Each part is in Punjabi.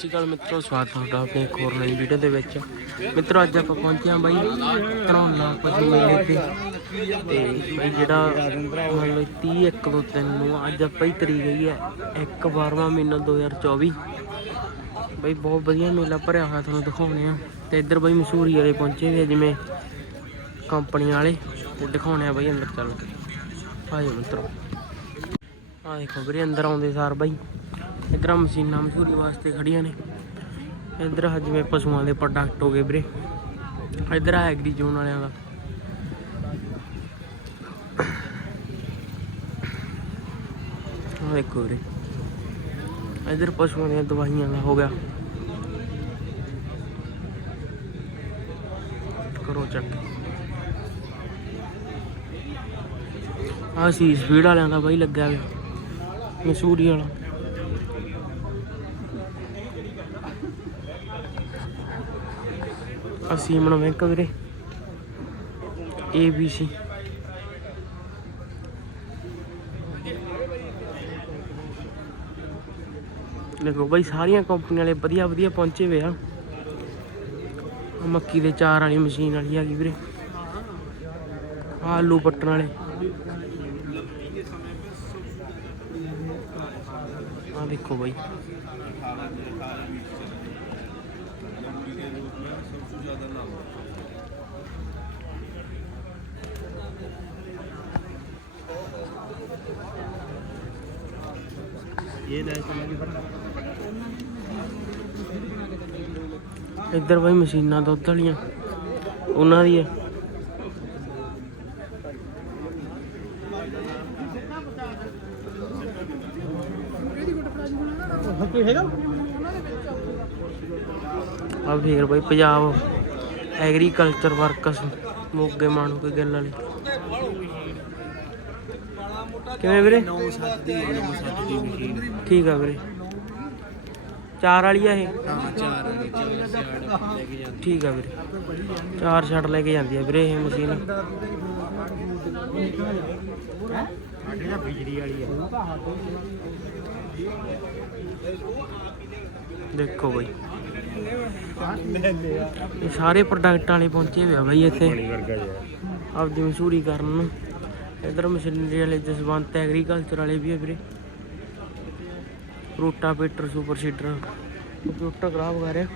ਸਤਿ ਸ਼੍ਰੀ ਅਕਾਲ ਮਿੱਤਰੋ, ਸਵਾਗਤ ਤੁਹਾਡਾ ਆਪਣੇ ਇੱਕ ਹੋਰ ਨਵੀਂ ਵੀਡੀਓ ਦੇ ਵਿੱਚ। ਮਿੱਤਰੋ, ਅੱਜ ਆਪਾਂ ਪਹੁੰਚੇ ਹਾਂ ਬਾਈ ਧਰੌਲਾ ਪਸ਼ੂ ਮੇਲੇ ਤੇ। ਤੇ ਬਾਈ ਜਿਹੜਾ ਮੰਨ ਲਓ 30 ਇੱਕ ਤੋਂ 3 ਨੂੰ ਅੱਜ ਆਪਾਂ ਹੀ ਤਰੀਕ ਗਈ ਹੈ 1 12ਵਾਂ ਮਹੀਨਾ 2024 ਬਾਈ ਬਹੁਤ ਵਧੀਆ ਮੇਲਾ ਭਰਿਆ ਹੋਇਆ ਤੁਹਾਨੂੰ ਦਿਖਾਉਣੇ ਆ ਤੇ ਇੱਧਰ ਬਾਈ ਮਸ਼ਹੂਰੀ ਵਾਲੇ ਪਹੁੰਚੇ ਹੋਏ ਜਿਵੇਂ ਕੰਪਨੀ ਵਾਲੇ। ਤੇ ਦਿਖਾਉਣੇ ਆ ਬਾਈ ਅੰਦਰ ਚੱਲ ਕੇ। ਆਜੋ ਮਿੱਤਰੋ। ਆ ਦੇਖੋ ਵੀਰੇ, ਅੰਦਰ ਆਉਂਦੇ ਸਾਰ ਬਾਈ। ਇਧਰ ਮਸ਼ੀਨਾਂ ਮਸ਼ਹੂਰੀ ਵਾਸਤੇ ਖੜੀਆਂ ਨੇ। ਇਧਰ ਜਿਵੇਂ ਪਸ਼ੂਆਂ ਦੇ ਪ੍ਰੋਡਕਟ ਹੋ ਗਏ ਵੀਰੇ। ਇਧਰ ਆ ਐਗਰੀ ਜ਼ੋਨ ਵਾਲਿਆਂ ਦਾ। ਆਹ ਦੇਖੋ ਵੀਰੇ। ਇਧਰ ਪਸ਼ੂਆਂ ਦੀਆਂ ਦਵਾਈਆਂ ਦਾ ਹੋ ਗਿਆ। ਕਰੋ ਚੱਕ ਆ ਸੀ ਸਪੀਡ ਵਾਲਿਆਂ ਦਾ ਬਾਈ ਲੱਗਿਆ ਹੋਇਆ ਮਸ਼ਹੂਰੀ ਵਾਲਾ। ਅਸੀਮਨ ਬੈਂਕ ਵੀਰੇ। ABC ਦੇਖੋ ਬਾਈ, ਸਾਰੀਆਂ ਕੰਪਨੀਆਂ ਵਾਲੇ ਵਧੀਆ ਵਧੀਆ ਪਹੁੰਚੇ ਹੋਏ ਆ। ਮੱਕੀ ਦੇ ਚਾਰ ਵਾਲੀ ਮਸ਼ੀਨ ਵਾਲੀ ਹੈਗੀ ਵੀਰੇ। ਆਲੂ ਪੱਟਣ ਵਾਲੇ। ਆ ਦੇਖੋ ਬਾਈ। ਇੱਧਰ ਬਾਈ ਮਸ਼ੀਨਾਂ ਦੁੱਧ ਵਾਲੀਆਂ ਉਹਨਾਂ ਦੀ ਹੈ ਆ ਫੇਰ ਬਾਈ ਪੰਜਾਬ ਐਗਰੀਕਲਚਰ ਵਰਕਸ ਮੋਗੇ ਮਾਣੂ ਕੇ ਗੱਲ ਵਾਲੀ। ਕਿਵੇਂ ਵੀਰੇ? 9 7 ਦੀ 9 7 ਦੀ ਮਸ਼ੀਨ ਠੀਕ ਆ ਵੀਰੇ। ਚਾਰ ਵਾਲੀ ਆ ਇਹ? ਹਾਂ ਚਾਰ ਵਾਲੀ ਚਾਰ ਲੈ ਕੇ ਜਾਂਦੇ ਠੀਕ ਆ ਵੀਰੇ। ਚਾਰ ਛੱਡ ਲੈ ਕੇ ਜਾਂਦੀ ਆ ਵੀਰੇ ਇਹ ਮਸ਼ੀਨ। ਸਾਡੇ ਦਾ ਬਿਜਲੀ ਵਾਲੀ ਹੈ ਦੇਖੋ ਬਾਈ। ਇਹ ਸਾਰੇ ਪ੍ਰੋਡਕਟ ਵਾਲੇ ਪਹੁੰਚੇ ਹੋਏ ਆ ਬਾਈ ਇੱਥੇ। ਆਪਦੀ ਮਸ਼ਹੂਰੀ ਕਰਨ ਨੂੰ। ਇਧਰ ਮਸ਼ੀਨਰੀ ਵਾਲੇ ਜਸਵੰਤ ਐਗਰੀਕਲਚਰ ਵਾਲੇ ਵੀ ਆ ਵੀਰੇ। Rotavator super seeder computer ਖਰਾਬ ਕਰ ਰਿਹਾ।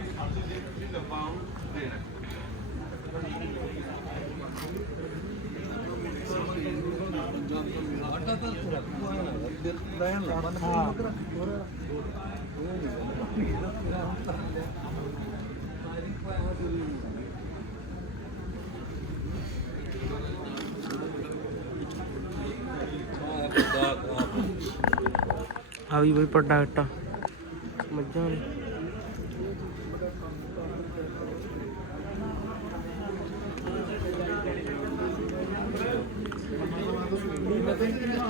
ਆ ਵੀ ਬਈ ਪ੍ਰੋਡਕਟ ਆ ਮੱਝਾਂ ਵਾਲੇ।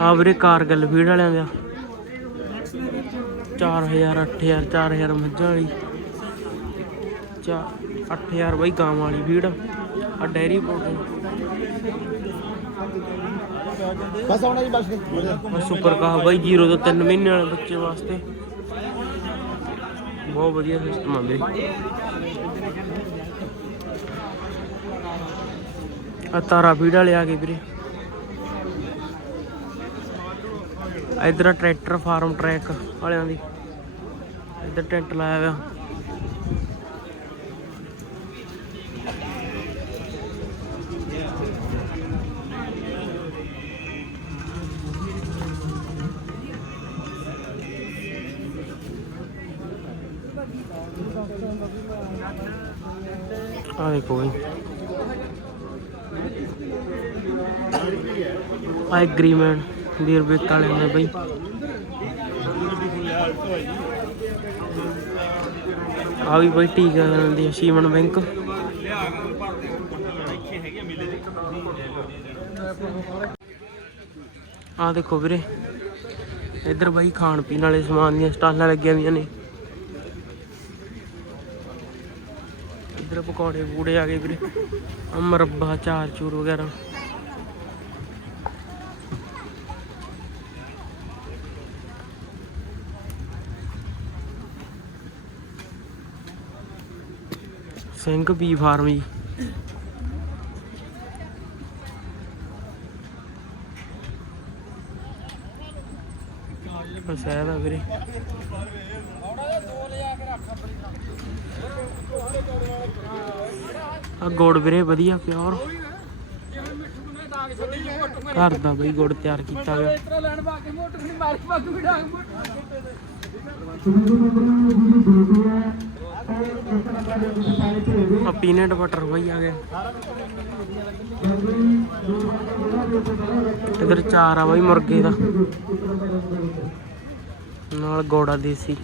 ਆ ਵੀਰੇ ਕਾਰਗਲ ਫੀਡ ਵਾਲਿਆਂ ਦਾ। 4000 8000 4000 ਮੱਝਾਂ ਵਾਲੀ। ਚਾ 8000 ਬਈ ਗਾਂ ਵਾਲੀ ਫੀਡ ਆ ਡੈਰੀ ਪਾਊਡਰ ਬਸ ਆਉਣਾ ਜੀ ਬਸ। ਸੁਪਰ ਕਾ ਬਾਈ 0 ਤੋਂ 3 ਮਹੀਨੇ ਵਾਲੇ ਬੱਚੇ ਵਾਸਤੇ। ਬਹੁਤ ਵਧੀਆ ਸਿਸਟਮ ਆ ਵੀਰੇ। ਆ ਤਾਰਾ ਫੀਡ ਵਾਲੇ ਆ ਗਏ ਵੀਰੇ। ਇਧਰ ਟਰੈਕਟਰ ਫਾਰਮ ਟਰੈਕ ਵਾਲਿਆਂ ਦੀ। ਇੱਧਰ ਟੈਂਟ ਲਾਇਆ ਹੋਇਆ। ਆ ਬਈ ਆ ਐਗਰੀਮੈਂਟ ਵੀਰ ਬੇਕ ਵਾਲੇ ਨੇ ਬਈ। ਆ ਵੀ ਬਈ ਟੀਕਾ ਕਰਨ ਦੀ ਸ਼ੀਮਨ ਬੈਂਕ। ਆ ਦੇਖੋ ਵੀਰੇ, ਇੱਧਰ ਬਾਈ ਖਾਣ ਪੀਣ ਵਾਲੇ ਸਮਾਨ ਦੀਆਂ ਸਟਾਲਾਂ ਲੱਗੀਆਂ ਹੋਈਆਂ ਨੇ। ਇੱਧਰ ਪਕੌੜੇ ਪੂੜੇ ਆ ਗਏ ਵੀਰੇ। ਮਰੱਬਾ ਚਾਰ ਚੂਰ ਵਗੈਰਾ। ਸਿੰਘ ਬੀ ਫਾਰਮ ਜੀ। ਬਸ ਇਹ ਵੀਰੇ। ਆ ਗੁੜ ਵੀਰੇ ਵਧੀਆ ਪਿਓਰ। ਘਰ ਦਾ ਬਈ ਗੁੜ ਤਿਆਰ ਕੀਤਾ ਗਿਆ ਆ ਪੀਨਟ ਬਟਰ ਬਈ ਆ ਗਿਆ ਇਧਰ ਚਾਰ ਆ ਬਈ ਮੁਰਗੇ ਦਾ। ਨਾਲ ਗੋੜਾ ਦੇਸੀ।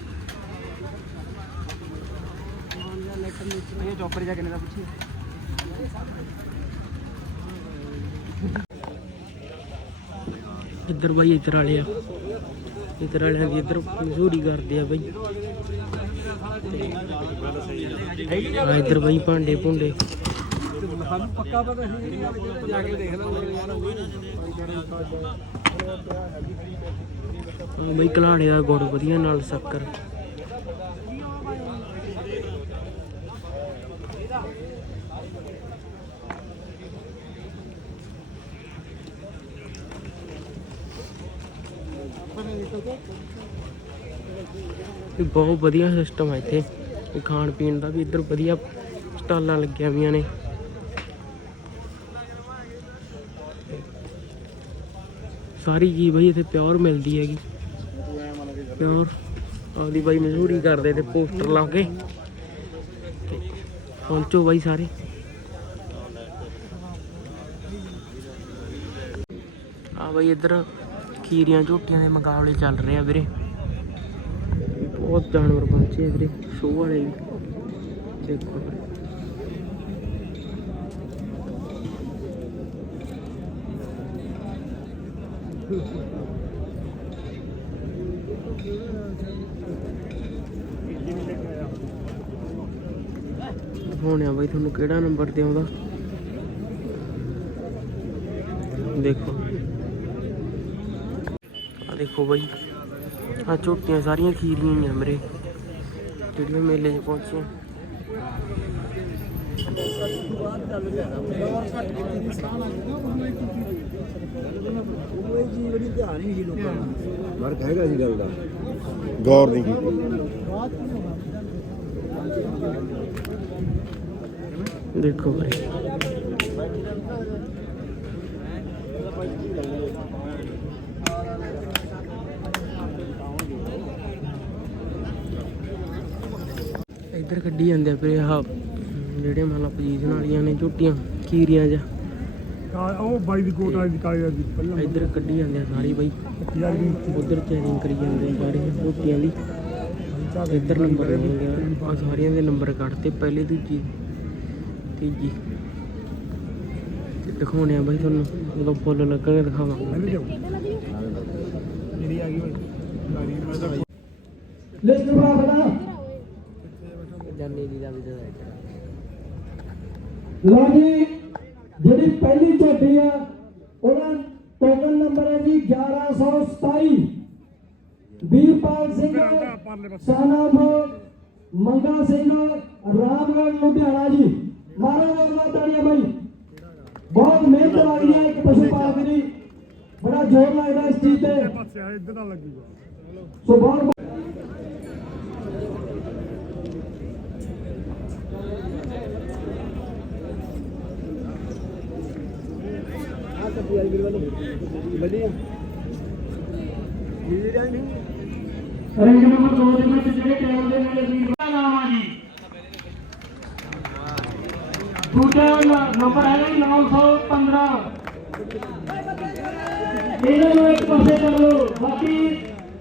ਇਹ ਚੌਪਰ ਜਾ ਕਿੰਨੇ ਦਾ ਪੁੱਛੀ? ਇੱਧਰ ਬਾਈ ਇੱਧਰ ਵਾਲੇ ਆ। ਇੱਧਰ ਵਾਲਿਆਂ ਦੀ ਇੱਧਰ ਮਸ਼ਹੂਰੀ ਕਰਦੇ ਆ ਬਾਈ। ਆ ਇੱਧਰ ਬਾਈ ਭਾਂਡੇ ਭੁੰਡੇ। ਸਾਨੂੰ ਪੱਕਾ ਪਤਾ ਸੀ ਜਾ ਕੇ ਦੇਖ ਲਾਂਗੇ ਬਾਈ ਕਲਾੜੇ ਦਾ ਗੁੜ, ਵਧੀਆ ਨਾਲ ਸ਼ੱਕਰ। ਇਹ ਬਹੁਤ ਵਧੀਆ ਸਿਸਟਮ ਹੈ ਇੱਥੇ। ਇਹ ਖਾਣ ਪੀਣ ਦਾ ਵੀ ਇੱਧਰ ਵਧੀਆ ਸਟਾਲਾਂ ਲੱਗੀਆਂ ਹੋਈਆਂ ਨੇ। ਸਾਰੀ ਚੀਜ਼ ਬਈ ਇੱਥੇ ਪਿਓਰ ਮਿਲਦੀ ਹੈਗੀ। ਪਿਓਰ। ਆਪਦੀ ਬਾਈ ਮਸ਼ਹੂਰੀ ਕਰਦੇ ਤੇ ਪੋਸਟਰ ਲਾ ਕੇ। ਪਹੁੰਚੋ ਬਾਈ ਸਾਰੇ। ਆ ਬਾਈ ਇੱਧਰ ਖੀਰੀਆਂ ਝੋਟੀਆਂ ਦੇ ਮੁਕਾਬਲੇ ਚੱਲ ਰਹੇ ਆ ਵੀਰੇ। ਬਹੁਤ ਜਾਨਵਰ ਪਹੁੰਚੇ ਆ ਵੀਰੇ ਸ਼ੋਅ ਵਾਲੇ ਵੀ। ਦੇਖੋ। ਵੀਰੇ। ਬਾਈ ਤੁਹਾਨੂੰ ਕਿਹੜਾ ਨੰਬਰ ਤੇ ਆਉਂਦਾ। ਦੇਖੋ। ਆ ਦੇਖੋ ਬਾਈ ਆ ਝੋਟੀਆਂ ਸਾਰੀਆਂ ਖੀਰੀਆਂ ਹੀ ਆ ਮੇਰੇ ਜਿਹੜੀਆਂ ਮੇਲੇ 'ਚ ਪਹੁੰਚੀਆਂ ਵਰਕ ਹੈਗਾ ਜੀ ਗੱਲ ਦਾ ਗੌਰ ਨਹੀਂ ਕੀਤੀ ਦੇਖੋ ਵੀਰੇ ਇੱਧਰ ਕੱਢੀ ਜਾਂਦੇ ਆ ਵੀਰੇ ਆਹ ਜਿਹੜੇ ਮੰਨ ਲਾ ਪੋਜੀਸ਼ਨ ਵਾਲੀਆਂ ਨੇ ਝੋਟੀਆਂ ਖੀਰੀਆਂ ਜਾਂ ਉਹ ਬਾਈ ਦੀ ਕੋਟ ਵਾਲੀ ਦੀ ਕਾਲੀ ਦੀ ਪਹਿਲਾਂ ਇੱਧਰ ਕੱਢੀ ਜਾਂਦੇ ਆ ਸਾਰੀ ਬਾਈ। ਯਾਰ ਵੀ ਉਧਰ ਚੈਕਿੰਗ ਕਰੀ ਜਾਂਦੇ ਆ ਸਾਰੀਆਂ ਝੋਟੀਆਂ ਦੀ। ਇੱਧਰ ਨੰਬਰ ਹੋ ਗਿਆ। ਆ ਸਾਰੀਆਂ ਦੇ ਨੰਬਰ ਕੱਢਤੇ ਪਹਿਲੀ ਦੂਜੀ। ਤੀਜੀ। ਤੇ ਦਿਖਾਉਣੇ ਆ ਬਾਈ ਤੁਹਾਨੂੰ ਜਦੋਂ ਫੁੱਲ ਲੱਗਣਗੇ ਦਿਖਾਵਾਂਗੇ। ਮੇਰੀ ਆ ਗਈ ਤਾਂ ਲਿਸਟ ਬਣਾ ਬਣਾ ਜਾਨੀ ਦੀ ਦਾ ਵੀ ਲਓ ਜੀ ਜਿਹੜੀ ਪਹਿਲੀ ਝੋਟੀ ਆ ਉਹਦਾ ਟੋਕਨ ਨੰਬਰ ਹੈ ਜੀ 1127 ਵੀਰਪਾਲ ਸਿੰਘ ਸਾਨਾਬ ਮੰਗਾ ਸਿੰਘ ਰਾਮਗੜ੍ਹ ਲੁਧਿਆਣਾ ਜੀ। ਮਾਰੋ ਮਾਰੋ ਤਾੜੀਆਂ ਬਾਈ। ਬਹੁਤ ਮਿਹਨਤ ਲੱਗਦੀ ਹੈ ਇੱਕ ਪਸ਼ੂ ਪਾਲਕ ਦੀ। ਬੜਾ ਜ਼ੋਰ ਲੱਗਦਾ ਇਸ ਚੀਜ਼ ਤੇ। ਸੋ ਬਹੁਤ ਰਿੰਗ ਨੰਬਰ 2 ਦੇ ਵਿੱਚ ਜਿਹੜੇ ਟਾਈਮ ਦੇ ਨਾਲ ਵੀਰ ਦਾ ਨਾਮ ਆ ਜੀ ਦੂਜਾ ਨੰਬਰ ਹੈ ਜੀ 915 ਇਹਨਾਂ ਨੂੰ ਇੱਕ ਪਾਸੇ ਕਰ ਲਓ ਬਾਕੀ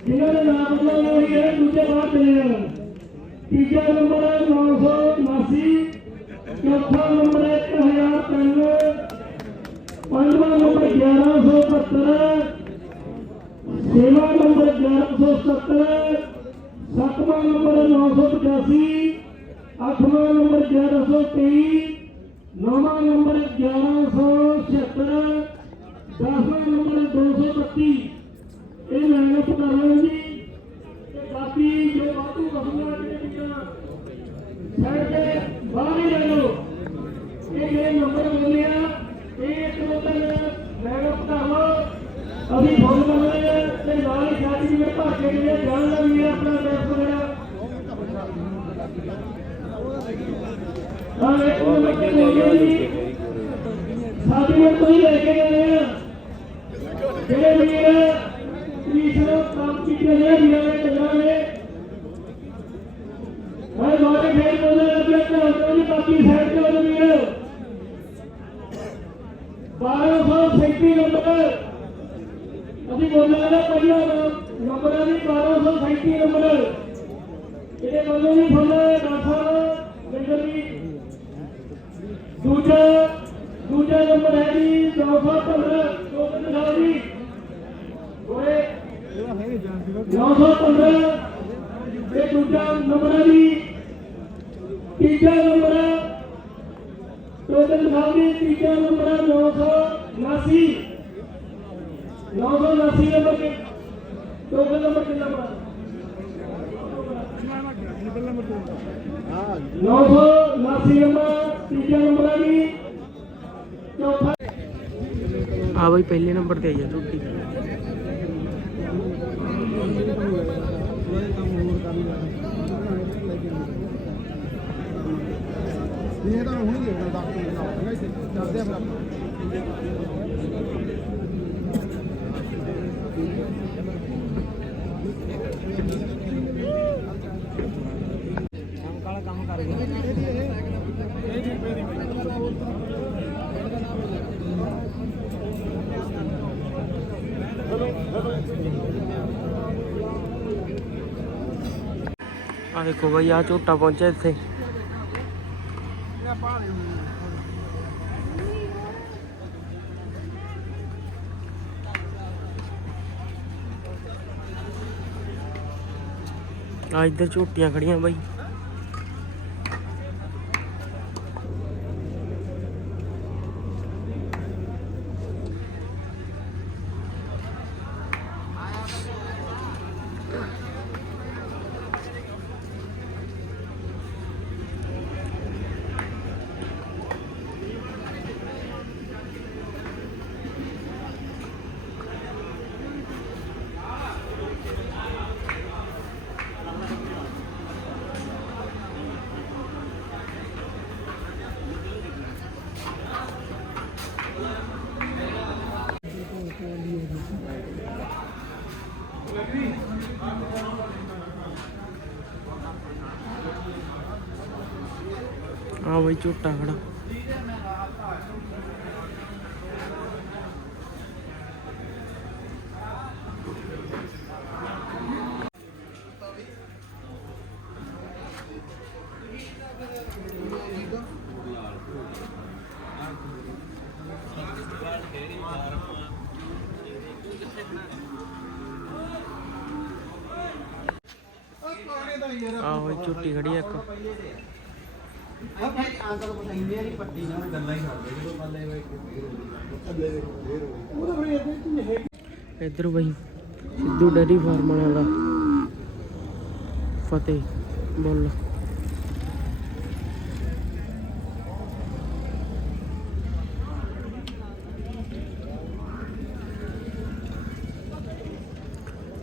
ਜਿਨ੍ਹਾਂ ਦੇ ਨਾਮ ਬਦਲ ਹੋਈ ਹੈ ਦੂਜੇ ਬਾਅਦ ਚਲੇ ਜਾਣ ਤੀਜਾ ਨੰਬਰ ਹੈ 979 ਚੌਥਾ ਨੰਬਰ ਹੈ 1003 ਪੰਜਵਾਂ ਨੰਬਰ 1172 ਛੇਵਾਂ ਨੰਬਰ 1170 ਸੱਤਵਾਂ ਨੰਬਰ 985 ਅੱਠਵਾਂ ਨੰਬਰ 1123 ਨੌਵਾਂ ਨੰਬਰ 1176 ਦਸਵਾਂ ਨੰਬਰ 232 ਇਹ ਲਾਈਨ ਕਰ ਲਓ ਜੀ ਤੇ ਬਾਕੀ ਜੋ ਵਾਧੂ ਵਸੂਲਾਂ ਜਿਹੜੀਆਂ ਸਾਈਡ ਤੇ ਬਾਹਰ ਹੀ ਲੈ ਲਓ ਇਹ ਨੰਬਰ ਬੋਲੇ ਆ ਇਹ ਇੱਕ ਦੋ ਤਿੰਨ ਲੈਣਾ ਪਟਾਵੋ ਅਸੀਂ ਫੋਨ ਕਰਦੇ ਆ ਤੇ ਨਾਲ ਹੀ ਸਰਟੀਫਿਕੇਟ ਭਰ ਕੇ ਜਿਹੜੇ ਜਾਣ ਦਾ ਵੀ ਹੈ ਆਪਣਾ ਟੈਸਟ ਵਗੈਰਾ ਹਾਂ ਇੱਕ ਨੰਬਰ ਤੇ ਹੋ ਜੀ ਸਰਟੀਫਿਕੇਟ ਤੁਸੀਂ ਲੈ ਕੇ ਗਏ ਆ ਜਿਹੜੇ ਵੀਰ ਤੀਸਰਾ ਕੰਮ ਕੀਤੇ ਨੇ ਵੀਰਾਂ ਨੇ ਚੰਗਾ ਨੇ ਮੈਂ ਲੋਕੇ ਫੇਰ ਬੋਲਣ ਲੱਗੇ ਧਿਆਨ ਦਿਓ ਜੀ ਬਾਕੀ ਸਾਈਡ ਤੇ ਹੋ ਵੀਰ 1237 ਨੰਬਰ। ਅਸੀਂ ਬੋਲਣ ਲੱਗਾ ਪਹਿਲਾ ਨੰਬਰ ਹੈ 1237 ਨੰਬਰ। ਇਹਦੇ ਵੱਲੋਂ ਵੀ ਤੁਹਾਨੂੰ ਡਾਕਟਰ ਮਿੰਦਰ ਜੀ ਦੂਜਾ ਦੂਜਾ ਨੰਬਰ ਹੈ ਜੀ 915 ਗੋਬਿੰਦ ਸਾਹਿਬ ਜੀ ਓਏ 915 ਇਹ ਦੂਜਾ ਨੰਬਰ ਹੈ ਜੀ, ਤੀਜਾ ਨੰਬਰ ਹੈ। ਗੋਬਿੰਦ ਸਾਹਿਬ ਤੀਜਾ ਨੰਬਰ 979 979 ਨੰਬਰ ਕੇ? ਟੋਟਲ ਨੰਬਰ ਕਿੰਨਾ ਬਣਾ 979 ਨੰਬਰ ਤੀਜਾ ਨੰਬਰ ਹੈ ਜੀ। ਚੌਥਾ ਆ ਬਈ ਪਹਿਲੇ ਨੰਬਰ ਤੇ ਆਈ ਆ ਝੋਟੀ ਇਹ ਤਾਂ ਹੁਣ ਹੀ ਦੇਖਦਾ ਡਾਕਟਰ ਸਾਹਿਬ ਆ ਫਿਰ ਕੰਮ ਕਾਲਾ ਕੰਮ ਕਰ ਆ ਦੇਖੋ ਬਈ ਆ ਝੋਟਾ ਪਹੁੰਚਿਆ ਇੱਥੇ। ਆ ਇੱਧਰ ਝੋਟੀਆਂ ਖੜੀਆਂ ਬਾਈ। ਆ ਬਈ ਝੋਟਾ ਖੜਾ। ਆਹੋ ਬਈ ਖੜੀ ਇੱਕ। ਭਾਈ ਅੰਕਲ ਪਸਾਈਂਦੇ ਆ ਨਹੀਂ ਪੱਟੀ ਨਾਲ। ਗੱਲਾਂ ਹੀ ਕਰਦੇ ਜਦੋਂ ਪੱਲੇ ਵੇ ਥੱਲੇ ਵੇ ਫੇਰ ਉਹ ਤਾਂ ਫਿਰ ਇਹਦੇ ਚ ਹੈ ਇੱਧਰ ਬਈ, ਸਿੱਧੂ ਡੈਰੀ ਫਾਰਮ ਵਾਲਿਆਂ ਦਾ। ਫਤਿਹ, ਬੁੱਲ।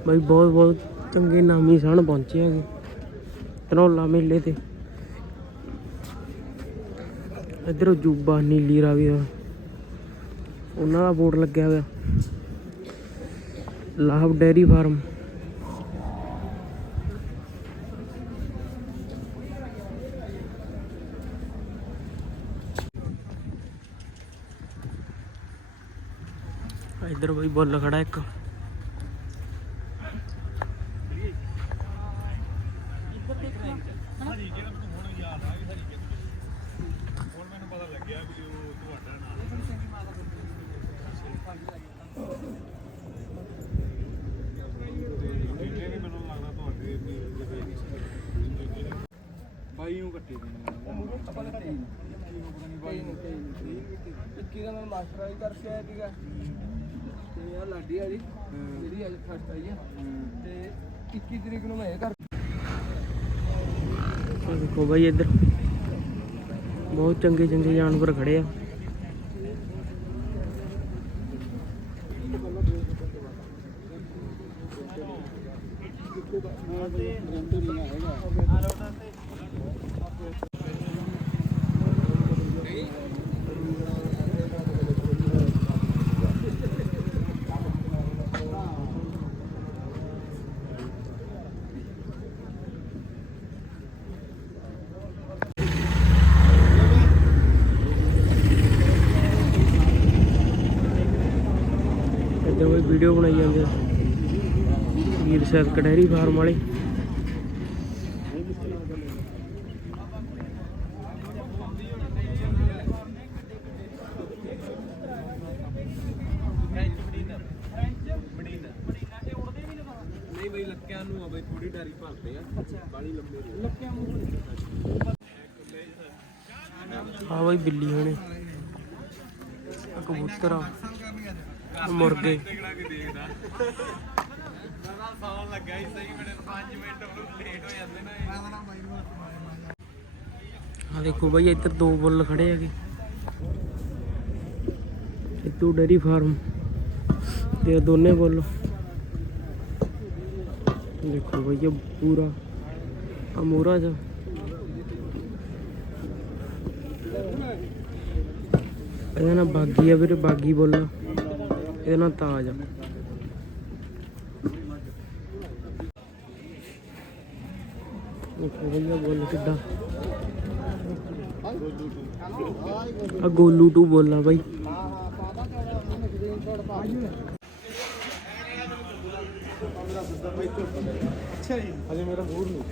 ਬਈ ਬਹੁਤ ਬਹੁਤ ਚੰਗੇ ਨਾਮੀ ਸਣ ਪਹੁੰਚੇ ਹੈਗੇ। ਧਨੌਲਾ ਮੇਲੇ ਤੇ। ਇੱਧਰ ਜੂਬਾ, ਨੀਲੀ ਰਾਵੀ ਦਾ। ਉਹਨਾਂ ਦਾ ਬੋਰਡ ਲੱਗਿਆ ਹੋਇਆ। ਲਾਭ ਡੈਰੀ ਫਾਰਮ। ਇਧਰ ਬਈ, ਬੁੱਲ ਖੜਾ ਇੱਕ ਬਾਈ ਨੂੰ ਕੱਟੀ ਦੇਣੀ ਇੱਕੀ ਦਾ ਮੈਂ ਮਾਸਟਰ ਆਈ ਕਰਕੇ ਆਇਆ ਸੀਗਾ ਤੇ ਆ ਲਾਡੀ ਆ ਜੀ ਜਿਹੜੀ ਅੱਜ ਫਸਟ ਆਈ ਆ ਤੇ 21 ਤਰੀਕ ਨੂੰ ਮੈਂ ਇਹ ਕਰ ਆ ਦੇਖੋ ਬਈ ਇੱਧਰ। ਬਹੁਤ ਚੰਗੇ ਚੰਗੇ ਜਾਨਵਰ ਖੜੇ ਆ। ਇੱਦਾਂ ਕੋਈ ਵੀਡੀਓ ਬਣਾਈ ਜਾਂਦੇ ਆ। ਵੀਰ ਸਾਹਿਬ ਕਡੈਰੀ ਫਾਰਮ ਵਾਲੇ। ਨਹੀਂ ਬਈ ਲੱਕਿਆਂ ਨੂੰ ਆ ਬਈ ਥੋੜੀ ਡਾਰੀ ਭਰਦੇ ਆ। ਬਾਲੀ ਲੰਬੇ ਲੱਕਿਆਂ ਆ ਬਈ ਬਿੱਲੀ ਹੋਣੇ। ਆ ਕਬੂਤਰ ਆ। ਮੁਰਗੇ। ਸੌਣ ਲੱਗਾ ਹੀ ਸਹੀ ਮੇਰੇ 5 ਮਿੰਟ ਲੇਟ ਹੋ ਜਾਂਦੇ ਨੇ ਆ ਦੇਖੋ ਬਈ, ਇੱਧਰ ਦੋ ਬੁੱਲ ਖੜੇ ਹੈਗੇ। ਇੱਥੋਂ ਡੇਰੀ ਫਾਰਮ ਤੇ ਦੋਨੇ ਬੁੱਲ। ਦੇਖੋ ਬਈ, ਇਹ ਪੂਰਾ ਆ ਜਾ ਇਹਦਾ ਨਾ ਬਾਗੀ ਆ ਵੀਰੇ, ਬਾਗੀ ਬੁੱਲ। ਇਹਦਾ ਨਾ ਤਾਜ ਆ। ਦੇਖੋ ਬਈ ਇਹ ਕਿੱਡਾ। ਆ ਗੋਲੂ ਟੂ ਬੋਲਾ ਬਾਈ। ਅੱਛਾ ਜੀ ਅਜੇ ਮੇਰਾ ਮੂਡ ਨਹੀਂ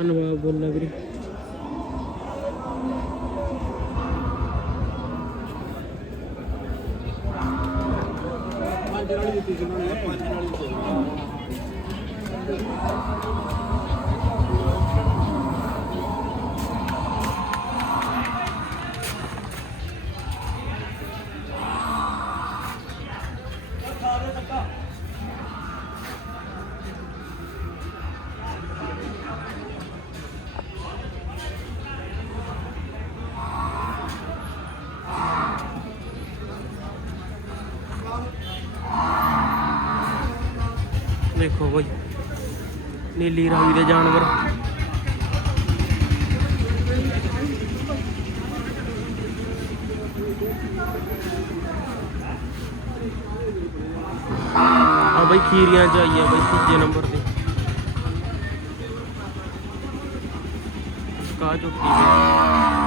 ਅਨਵਾ ਬੋਲਾ ਵੀਰੇ। ਪੰਜ ਵਾਲੀ ਦਿੱਤੀ ਸੀ ਉਹਨਾਂ ਨੇ ਪੰਜ ਵਾਲੀ ਦਿੱਤੀ ਨੀਲੀ ਰਾਵੀ ਦੇ ਜਾਨਵਰ। ਆ ਬਾਈ ਖੀਰੀਆਂ ਚ ਆਈ ਆ ਬਾਈ ਤੀਜੇ ਨੰਬਰ ਤੇ। ਕਾ ਚੁੱਕੀ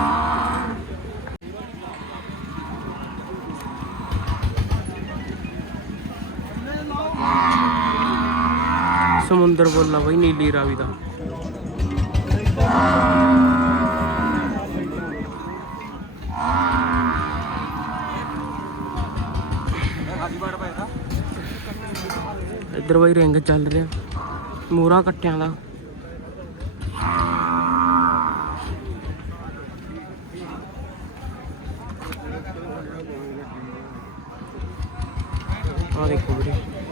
ਸਮੁੰਦਰ ਬੋਲਣਾ ਬਾਈ, ਨੀਲੀ ਰਾਵੀ ਦਾ। ਇੱਧਰ ਬਾਈ ਰਿੰਗ ਚੱਲ ਰਿਹਾ। ਮੋਰਾ ਕੱਟਿਆਂ ਦਾ। ਆ ਦੇਖੋ ਵੀਰੇ।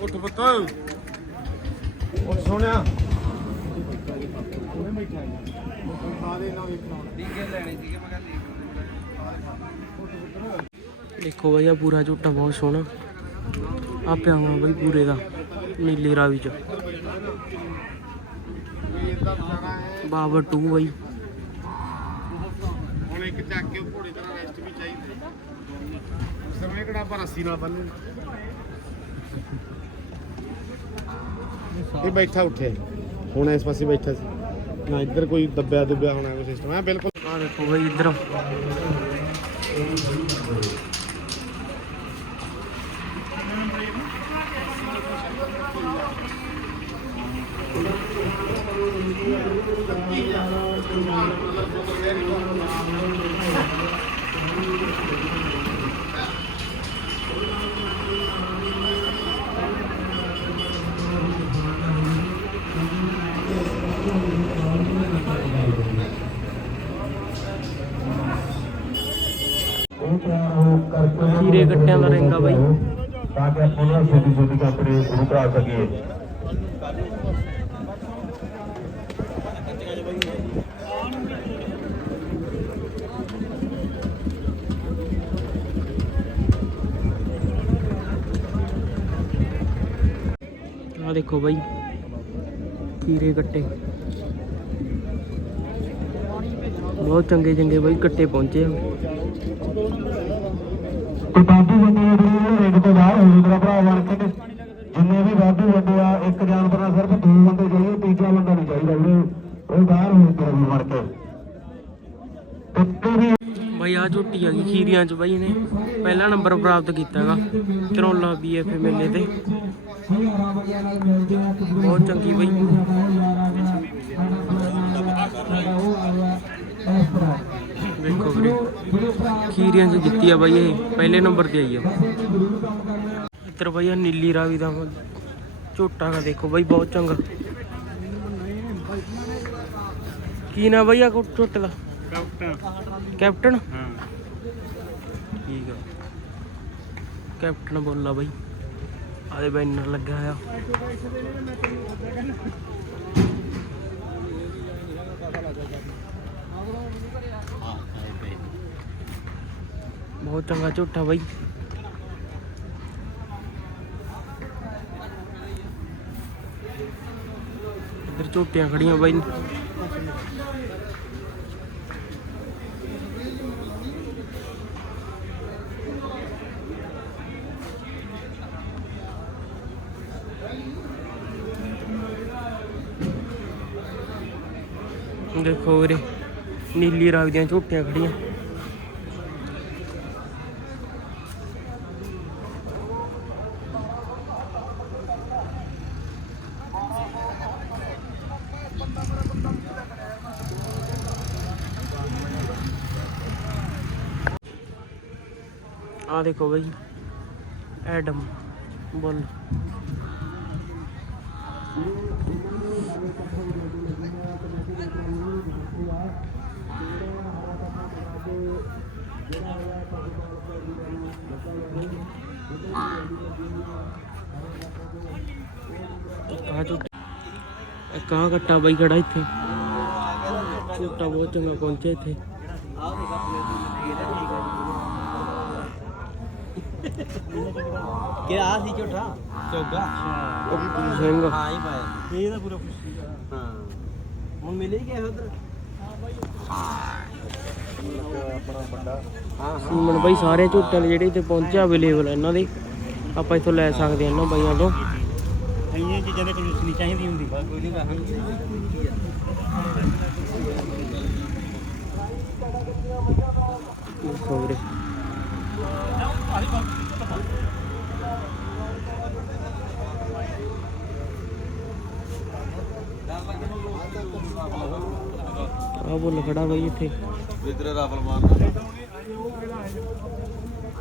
ਉੱਠ ਪੁੱਤ। ਉੱਠ ਸੋਹਣਿਆ। ਦੇਖੋ ਬਾਈ ਆ ਪੂਰਾ ਝੂਟਾ ਬਹੁਤ ਸੋਹਣਾ। ਆ ਪਿਆ ਹੋਇਆ ਬਾਈ ਪੂਰੇ ਦਾ ਨੀਲੀ ਰਾਵੀ ਚ। ਬਾਬਰ 2 ਬਾਈ ਹੁਣ ਇੱਕ ਚੱਕ ਕੇ ਘੋੜੇ ਦਾ ਰੈਸਟ ਵੀ ਚਾਹੀਦਾ ਸਮੇਂ ਕਿਹੜਾ ਪਰ ਰੱਸੀ ਨਾਲ ਬੰਨੇ ਇਹ ਬੈਠਾ ਉੱਠੇ ਹੁਣ ਇਸ ਪਾਸੇ ਬੈਠਾ ਸੀ ਨਾ ਇੱਧਰ ਕੋਈ ਦੱਬਿਆ ਦੁੱਬਿਆ ਹੋਣਾ ਕੋਈ ਸਿਸਟਮ ਹੈ ਬਿਲਕੁਲ ਆ ਦੇਖੋ ਬਾਈ ਇੱਧਰ ਖੀਰੇ ਕੱਟਿਆਂ ਦਾ ਰਿੰਗ ਆ ਬਾਈ ਤਾਂ ਕਿ ਆਪਾਂ ਉਹਨਾਂ ਛੋਟੀ ਛੋਟੀ ਕੰਪਨੀ ਸ਼ੁਰੂ ਕਰਾ ਸਕੀਏ ਆ ਦੇਖੋ ਬਾਈ ਖੀਰੇ ਕੱਟੇ ਬਹੁਤ ਚੰਗੇ ਚੰਗੇ ਬਾਈ ਕੱਟੇ ਪਹੁੰਚੇ ਆ। ਤੇ ਬਾਦੂ ਬੰਦੇ ਆ ਜਿਹੜੇ ਰੇਟ ਤੋਂ ਬਾਹਰ ਹੋ ਜੂ ਤੇਰਾ ਭਰਾ ਬਣ ਕੇ ਜਿੰਨੇ ਵੀ ਬੰਦੇ ਆ ਇੱਕ ਜਾਨਵਰ ਨਾਲ ਸਿਰਫ ਦੋ ਬੰਦੇ ਚਾਹੀਦੇ ਤੀਜਾ ਬੰਦਾ ਨਹੀਂ ਚਾਹੀਦਾ ਉਹ ਬਾਹਰ ਹੋ ਵੀ ਬਣ ਕੇ। ਤੇ ਤੂੰ ਵੀ ਬਾਈ ਆ ਝੋਟੀ ਆ ਗਈ ਖੀਰੀਆਂ ਚ ਬਾਈ ਨੇ ਪਹਿਲਾ ਨੰਬਰ ਪ੍ਰਾਪਤ ਕੀਤਾ ਹੈਗਾ ਕਰੋਲਾ ਬੀਐਫ ਮੇਲੇ ਤੇ। ਬਹੁਤ ਚੰਗੀ ਬਾਈ। ਵੇਖੋ ਵੀਰੇ, ਖੀਰੀਆਂ ਚ ਜਿੱਤੀ ਆ ਬਾਈ ਇਹ, ਪਹਿਲੇ ਨੰਬਰ ਤੇ ਆਈ ਆ। ਇੱਧਰ ਬਾਈ ਆ ਨੀਲੀ ਰਾਵੀ ਦਾ ਝੋਟਾ ਦਾ ਦੇਖੋ ਬਾਈ, ਬਹੁਤ ਚੰਗਾ। ਕੀ ਨਾ ਬਾਈ ਆ ਝੋਟੇ ਦਾ? ਕੈਪਟਨ। ਹਾਂ ਠੀਕ ਆ। ਕੈਪਟਨ ਬੋਲਾ ਬਾਈ। ਆਦੇ ਬੈਨਰ ਲੱਗਾ ਆ ਬਹੁਤ ਚੰਗਾ ਝੋਟਾ ਬਾਈ। ਇੱਧਰ ਝੋਟੀਆਂ ਖੜੀਆਂ ਬਾਈ ਦੇਖੋ ਵੀਰੇ ਨੀਲੀ ਰੰਗ ਦੀਆਂ ਝੋਟੀਆਂ ਖੜੀਆਂ ਆ ਦੇਖੋ ਬਈ ਐਡਮ ਬੋਲ। ਇੱਕ ਆਹ ਕੱਟਾ ਬਾਈ ਖੜਾ ਇੱਥੇ। ਝੋਟਾ ਬਹੁਤ ਚੰਗਾ ਪਹੁੰਚਿਆ ਇੱਥੇ। ਕਿ ਆ ਸੀ ਝੋਟਾ? ਚੋਗਾ? ਸਿੰਘ ਹਾਂ ਹੀ ਪਾਇਆ। ਇਹ ਤਾਂ ਪੂਰਾ ਖੁਸ਼ੀ ਹਾਂ। ਹੁਣ ਮਿਲੇ ਹੀ ਗਏ ਉਧਰ? ਸੀਮਨ ਬਾਈ ਸਾਰੇ ਝੋਟਿਆਂ ਦੇ ਜਿਹੜੇ ਇੱਥੇ ਪਹੁੰਚਿਆ ਅਵੇਲੇਬਲ ਆ ਇਹਨਾਂ ਦੇ। ਆਪਾਂ ਇੱਥੋਂ ਲੈ ਸਕਦੇ ਆ ਇਹਨਾਂ ਬਾਈਆਂ ਤੋਂ। ਇੰਨੀਆਂ ਚੀਜ਼ਾਂ ਦੇ ਕੋਈ ਨਹੀਂ ਚਾਹੀਦੀ ਹੁੰਦੀ। ਕੋਈ ਨਹੀਂ ਕਹਾਂ ਆ ਬੁੱਲ ਖੜਾ ਬਾਈ ਇੱਥੇ। ਇਧਰ ਰਾਫਲ ਮਾਰਨਾ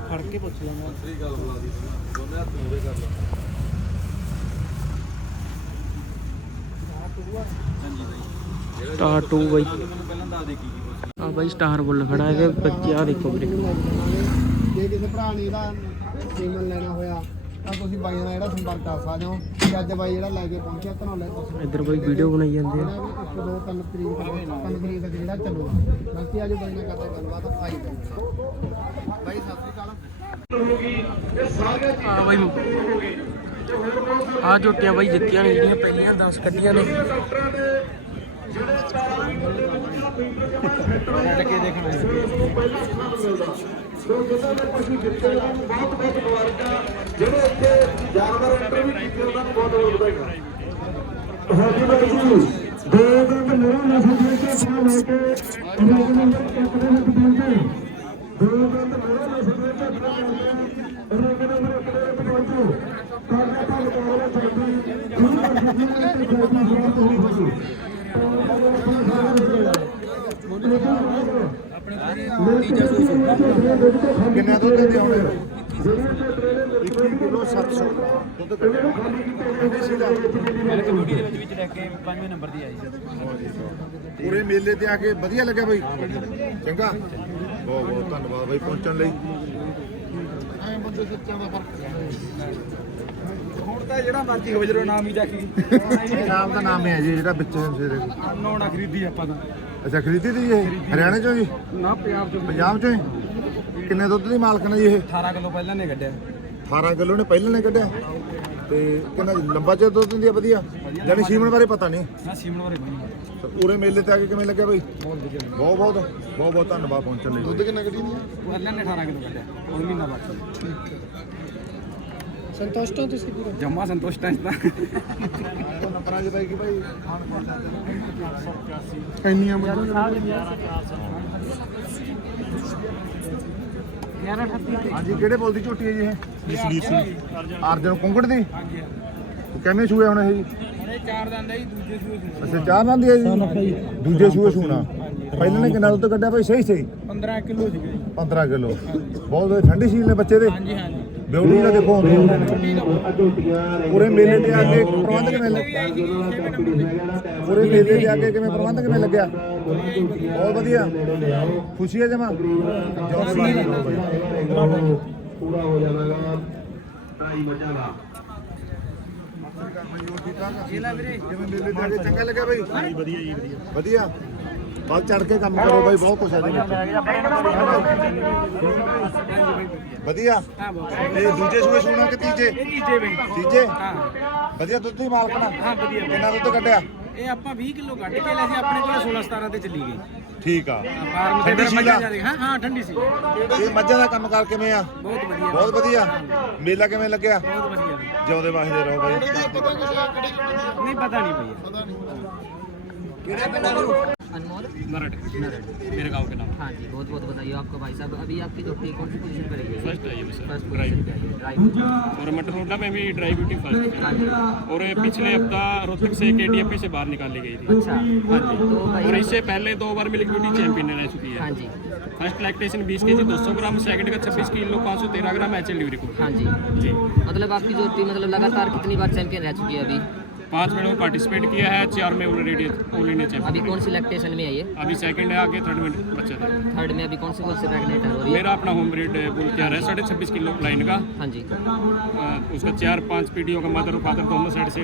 ਫੜ ਕੇ ਪੁੱਛ ਲੈਣਾ ਸਹੀ ਗੱਲ ਬੁਲਾ ਦੀ ਦੋਨੇ ਹੱਥ ਮੂਰੇ ਕਰ ਲਾ ਹਾਂਜੀ ਬਾਈ ਸਟਾਰ 2 ਬਾਈ। ਮੈਨੂੰ ਪਹਿਲਾਂ ਦੱਸ ਦੇ ਕੀ ਕੀ ਪੁੱਛ ਆ ਬਾਈ ਸਟਾਰ ਬੁੱਲ ਖੜਾ ਇਹਦੇ ਬੱਚੇ ਆ ਦੇਖੋ ਵੀਰੇ। ਜੇ ਕਿਸੇ ਭਰਾ ਨੇ ਇਹਦਾ ਸੀਮਨ ਲੈਣਾ ਹੋਇਆ ਤਾਂ ਤੁਸੀਂ ਬਾਈ ਨਾਲ ਜਿਹੜਾ ਸੰਪਰਕ ਕਰ ਸਕਦੇ ਹੋ। ਕਿ ਅੱਜ ਬਾਈ ਜਿਹੜਾ ਲੈ ਕੇ ਪਹੁੰਚਿਆ ਧਨੌਲੇ ਤੋਂ। ਇੱਧਰ ਬਾਈ ਵੀਡੀਓ ਬਣਾਈ ਜਾਂਦੇ ਆ। ਜਿਹੜਾ ਵੀ ਇੱਕ ਦੋ ਤਿੰਨ ਤਰੀਕ ਤੱਕ ਤਿੰਨ ਤਰੀਕ ਤੱਕ ਜਿਹੜਾ ਚੱਲੂਗਾ ਬਾਕੀ ਅੱਜ ਬਾਈ ਨਾਲ ਕਰਦੇ ਗੱਲਬਾਤ ਆਈ ਬਾਈ ਸਤਿ ਸ੍ਰੀ ਅਕਾਲ। ਆ ਬਾਈ ਆ ਝੋਟੀਆਂ ਬਾਈ ਜਿੱਤੀਆਂ ਨੇ ਜਿਹੜੀਆਂ ਪਹਿਲੀਆਂ 10 ਕੱਢੀਆਂ ਨੇ। ਲੱਗੇ ਦੇਖਣਾ ਹਾਂਜੀ ਬਾਈ ਜੀ ਦੋ ਦਿਨ ਮੇਰਾ ਨਸਲ ਦੇ ਕੇ ਫੋਨ ਲੈ ਕੇ ਰੋਗ ਨੰਬਰ ਇੱਕ ਦੇ ਵਿੱਚ ਪਹੁੰਚੇ ਦੋ ਦਿਨ ਮੇਰਾ ਨਸਲ ਦੇ ਕੇ ਫੋਨ ਲੈ ਕੇ ਰੋਗ ਨੰਬਰ ਇੱਕ ਦੇ ਵਿੱਚ ਪਹੁੰਚੇ ਤਾਂ ਕਿ ਤੁਹਾਨੂੰ ਕੋਲ ਚੱਲਦੀ ਗੁਰੂ ਘਰ ਦੀ ਜਿੰਨੀ ਤੇ ਖੋਦੀ ਸ਼ੁਰੂਆਤ ਹੋ? ਸਕੇ ਕਿੰਨਾ ਦੁੱਧ ਦਿੰਦੇ ਹੁਣ 21 ਕਿਲੋ 700 ਦੁੱਧ ਕੱਢਿਆ ਮੇਰੇ ਕਮੇਟੀ ਦੇ ਵਿੱਚ ਵਿੱਚ ਲੈ ਕੇ 5ਵੇਂ ਨੰਬਰ ਦੀ ਆਈ ਪੂਰੇ ਮੇਲੇ ਤੇ ਆ ਕੇ ਵਧੀਆ ਲੱਗਿਆ ਬਾਈ। ਚੰਗਾ। ਬਹੁਤ ਬਹੁਤ ਧੰਨਵਾਦ ਬਾਈ ਪਹੁੰਚਣ ਲਈ। ਪੰਜ ਸੱਚਾਂ ਦਾ ਫ਼ਰਕ ਤਾਂ ਜਿਹੜਾ ਮਰਜ਼ੀ ਹੋ ਜਰੋ ਨਾਮ ਹੀ ਚੱਕੀ ਨਾਮ ਦਾ ਨਾਮ ਹੈ ਜੀ ਜਿਹੜਾ ਵਿੱਚ ਸੇਰੇ ਨੋਣਾ ਖਰੀਦੀ ਆਪਾਂ ਤਾਂ। ਅੱਛਾ ਖਰੀਦੀ ਜੀ ਇਹ? ਹਰਿਆਣੇ ਚੋਂ ਜੀ? ਨਾ ਪੰਜਾਬ ਚੋਂ। ਪੰਜਾਬ ਚੋਂ ਹੀ? ਕਿੰਨੇ ਦੁੱਧ ਦੀ ਮਾਲਕਣ ਜੀ ਇਹ? 18 ਕਿਲੋ ਪਹਿਲਾਂ ਨੇ ਕੱਢਿਆ। 18 ਕਿਲੋ ਨੇ ਪਹਿਲਾਂ ਨੇ ਕੱਢਿਆ? ਤੇ ਕਿੰਨਾ ਲੰਬਾ ਚਿਰ ਦੁੱਧ ਦਿੰਦੀ ਆ ਵਧੀਆ? ਜਾਨੀ ਸੀਮਨ ਬਾਰੇ ਪਤਾ ਨਹੀਂ। ਨਾ ਸੀਮਨ ਬਾਰੇ ਤੇ ਪੂਰੇ ਮੇਲੇ ਤੇ ਆ ਕੇ ਕਿਵੇਂ ਲੱਗਿਆ ਬਈ? ਬਹੁਤ ਬਹੁਤ ਬਹੁਤ ਬਹੁਤ ਧੰਨਵਾਦ ਪਹੁੰਚਣ ਲਈ। ਦੁੱਧ ਕਿੰਨਾ ਕੱਢੀ ਪਹਿਲਾਂ ਨੇ 18 ਕਿਲੋ ਕੱਢਿਆ ਉਹ ਮਹੀਨਾ ਬਾਅਦ। ਸੰਤੁਸ਼ਟ ਹੋ ਤੁਸੀਂ ਪੂਰਾ? ਜੰਮਾ ਸੰਤੁਸ਼ਟ ਹੈ ਤਾਂ। ਨੰਬਰਾਂ ਬਾਈ ਕੀ ਬਾਈ ਇੰਨੀਆਂ ਹਾਂਜੀ ਕਿਹੜੇ ਬੋਲ ਦੀ ਝੋਟੀ ਹੈ ਜੀ ਇਹ? ਜਸਵੀਰ ਸਿੰਘ। ਅਰਜਨ ਕੁੰਗੜ ਦੀ? ਕਿਵੇਂ ਸੂਏ ਹੁਣ ਇਹ ਜੀ ਇਹ ਚਾਰ ਦੰਦ ਹੈ ਜੀ ਦੂਜੇ ਸੂਏ ਅੱਛਾ ਚਾਰ ਨਾਲ ਦੀ ਹੈ ਜੀ ਦੂਜੇ ਸੂਏ ਸੂਣਾ ਪਹਿਲਾਂ ਨੇ ਕਿੰਨਾ ਦੁੱਧ ਕੱਢਿਆ ਭਾਈ? ਸਹੀ ਸਹੀ? 15 ਕਿਲੋ ਸੀਗਾ ਜੀ। 15 ਕਿਲੋ। ਬਹੁਤ ਠੰਡੀ ਸੀਲ ਨੇ ਬੱਚੇ ਦੇ। ਹਾਂਜੀ ਹਾਂਜੀ। ਬਿਊਟੀ ਦਾ ਦੇਖੋ ਪੂਰੇ ਮੇਲੇ ਤੇ ਆ ਕੇ ਪ੍ਰਬੰਧ ਕਿਵੇਂ ਪੂਰੇ ਮੇਲੇ ਤੇ ਆ ਕੇ ਕਿਵੇਂ ਪ੍ਰਬੰਧ ਕਿਵੇਂ ਲੱਗਿਆ? ਬਹੁਤ ਵਧੀਆ। ਖੁਸ਼ੀ ਹੈ ਜਮਾ। ਪੂਰਾ ਹੋ ਜਾਵੇਗਾ ਢਾਈ ਮੱਝਾਂ ਚੰਗਾ ਲੱਗਿਆ ਬਾਈ ਵਧੀਆ। ਜੀ ਵਧੀਆ ਵਧੀਆ ਬਲ ਚੜ ਕੇ ਕੰਮ ਕਰੋ ਬਾਈ, ਬਹੁਤ ਕੁਛ ਹੈ ਵਧੀਆ। ਇਹ ਦੂਜੇ ਸੂਏ ਸੂਣਾ ਕਿ ਤੀਜੇ? ਤੀਜੇ ਬਈ। ਤੀਜੇ? ਹਾਂ। ਵਧੀਆ ਦੁੱਧ ਦੀ ਮਾਲਕਣਾ ਹਾਂ ਵਧੀਆ। ਕਿੰਨਾ ਦੁੱਧ ਕੱਢਿਆ? ਇਹ ਆਪਾਂ 20 ਕਿਲੋ ਕੱਢ ਕੇ ਲੈ ਸੀ ਆਪਣੇ ਕੋਲ 16 17 ਤੇ ਚੱਲੀ ਗਈ। ਠੀਕ ਆ। ਫਾਰਮ ਤੇ ਠੰਡੀ ਸੀ ਮੱਝਾਂ ਨਾ? ਜ਼ਿਆਦੇ ਹਾਂ ਹਾਂ ਠੰਡੀ ਸੀ। ਬਹੁਤ ਇਹ ਮੱਝਾਂ ਦਾ ਕੰਮ ਕਾਰ ਕਿਵੇਂ ਆ? ਵਧੀਆ। ਬਹੁਤ ਵਧੀਆ। ਮੇਲਾ ਕਿਵੇਂ ਲੱਗਿਆ? ਬਹੁਤ ਵਧੀਆ। ਬਈ। ਜਿਉਂਦੇ ਵਾਸਦੇ ਰਹੋ ਬਾਈ। ਨਹੀਂ ਪਤਾ ਨਹੀਂ ਭਈਆ। अनमोल। नरड मेरे गाँव के नाम। हाँ जी बहुत बहुत बताइए आपको भाई साहब। अभी आपकी कौन सी पोजीशन पर है? फ़र्स्ट है फ़र्स्ट पोजीशन पे है और मटरोडा में भी ड्राई ब्यूटी फ़र्स्ट हाँ है जी और पिछले हफ़्ता रोहतक से केडीएफपी से बाहर निकाल ली गई थी। अच्छा हाँ जी। तो और इससे पहले दो बार मिल्क ब्यूटी चैंपियन रह चुकी हाँ। है जी। फ़र्स्ट लैक्टेशन 20 के जी 200 ग्राम सेकंड का 26 kilo 513 gram H L record हाँ जी। जी। मतलब आपकी जोटी मतलब लगातार कितनी बार चैंपियन रह चुकी है अभी? पाँच में पार्टिसिपेट किया है चार में ऑलरेडी ऑल इंडिया अभी कौन सी लैक्टेशन में है ये? अभी सेकंड है आगे थर्ड में बच्चा था थर्ड में अभी कौन सी कौन सी प्रेगनेंट है हो मेरा अपना होम ब्रीड बुल क्या है साढ़े छब्बीस किलो लाइन का। हाँ जी। उसका चार पाँच पीढ़ियों का मदर और फादर दोनों साइड से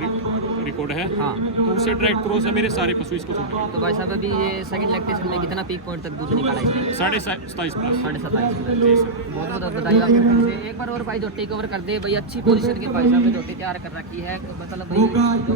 रिकॉर्ड है। हाँ। तो उससे डायरेक्ट क्रॉस है मेरे सारे पशु इसको तो भाई साहब अभी ये सेकंड लैक्टेशन में कितना पीक पॉइंट तक दूध निकाला इसने साढ़े सताईस प्लस साढ़े सत्ताईस बहुत बहुत बताइए आपके एक बार और भाई जोटी कवर कर दे भाई अच्छी पोजीशन के भाई साहब ने जोटी तैयार कर रखी है। मतलब भाई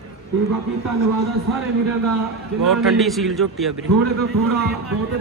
ਤੇ ਬਾਕੀ ਧੰਨਵਾਦ ਆ ਸਾਰੇ ਵੀਰਾਂ ਦਾ ਬਹੁਤ ਠੰਡੀ ਸੀਲ ਝੋਟੀ ਆ ਵੀਰੇ। ਥੋੜੇ ਤੋਂ ਥੋੜਾ ਬਹੁਤ